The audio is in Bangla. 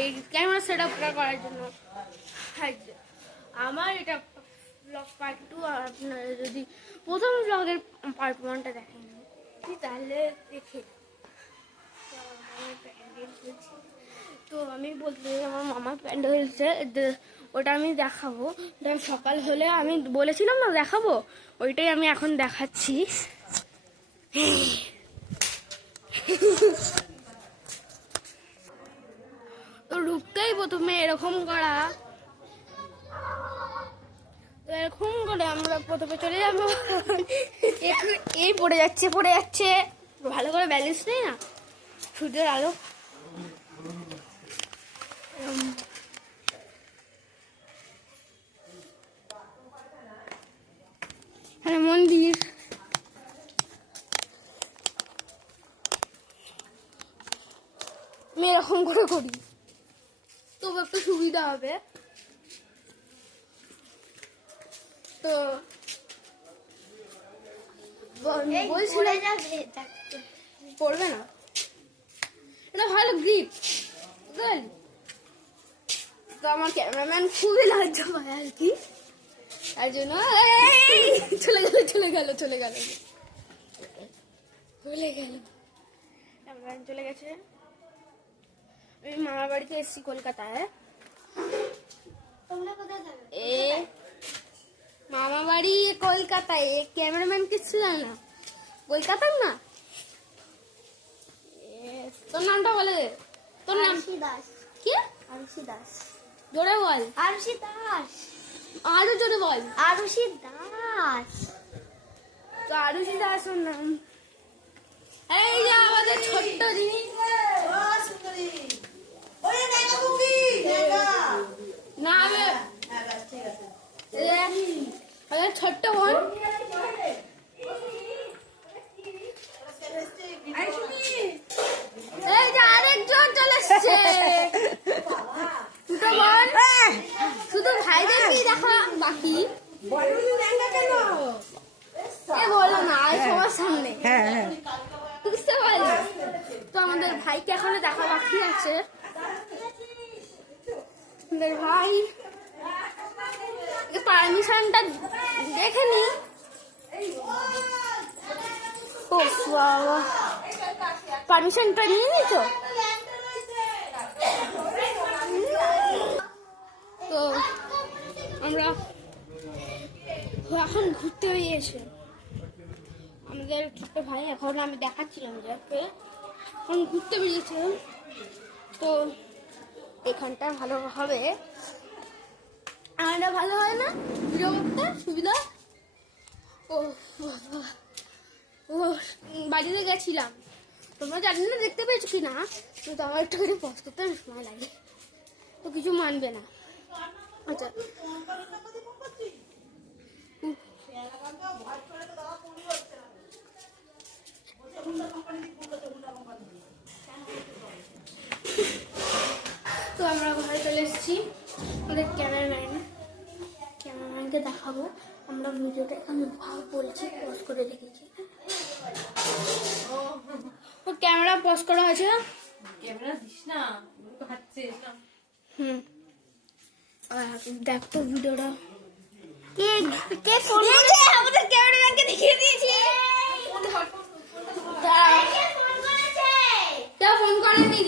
এই ক্যামেরা সেট আপটা করার জন্য। আমার এটা ব্লগ পার্ট 2। আর আপনারা যদি প্রথম ব্লগের পার্ট 1টা দেখেন তাহলে দেখে। তো আমি বলতে আমার মামার প্যান্ডেল হয়েছে, ওটা আমি দেখাবো। সকাল হলে আমি বলেছিলাম না দেখাবো, ওইটাই আমি এখন দেখাচ্ছি। তো ঢুকতেই প্রথমে এরকম করা, তো এরকম করে আমরা প্রথমে চলে যাবো। এই পড়ে যাচ্ছে ভালো করে ব্যালেন্স নেই না, সূর্যের আলো। হ্যাঁ, মন্দির। আমি এরকম করে করি, তবু একটু সুবিধা হবে। তো পড়বে না, এটা ভালো গ্রিপ। তো আমার ক্যামেরাম্যান খুবই লজ্জা পায় আর কি, তার জন্য চলে গেল ক্যামেরাম্যান চলে গেছে। আমি মামা বাড়িতে এসেছি কলকাতায়। মামা বাড়ি কলকাতায়, ক্যামেরাম্যান কিছু জানে না, কলকাতার না। তোর নামটা বলে, তোর নাম দাস। কি? আরুষি দাস। জোরে বল। আরুষি দাস। আরো জোরে বল। আরুষি দাস। তো আরুষি দাস ওর নাম। এই যে আমাদের ছোট্ট জিনিস, না আমাদের ছোট্ট বোন। এই যে আরেকজন চলে এসছে, দুটো বোন। শুধু ভাইদেরকেই দেখা বাকি, এ বলো না সবার সামনে, বুঝতে পারলি? তো আমাদের ভাইকে এখনো দেখা বাকি আছে। আমাদের ভাই পারমিশনটা দেখে নি। ও বাবা, পারমিশনটা নিয়ে নিছো? তো আমরা এখন ঘুরতে বেরিয়েছি। আমাদের ছোট্ট ভাই, এখন আমি দেখাচ্ছিলাম যে এখন ঘুরতে বেরিয়েছে। তো এখানটা ভালো হবে, আমাদের ভালো হয় না ভিডিও করতে সুবিধা। ও বাড়িতে গেছিলাম, তোমরা জানি না দেখতে পেয়েছো কি না, কিন্তু আমার একটু করে পজ করতে সময় লাগে, তো কিছু মানবে না। আচ্ছা, তো আমরা ঘরে চলে এসেছি। আমাদের ক্যামেরাম্যানকে দেখাবো আমরা ভিডিওটা এখানে বলছি, পজ করে দেখেছি। ও ক্যামেরা পজ করা হয়েছে। দেখো ভিডিওটা কে ফোন করেছে, আমাদের ক্যামেরাম্যানকে দেখিয়ে দিয়েছি। তা ফোন করেনি,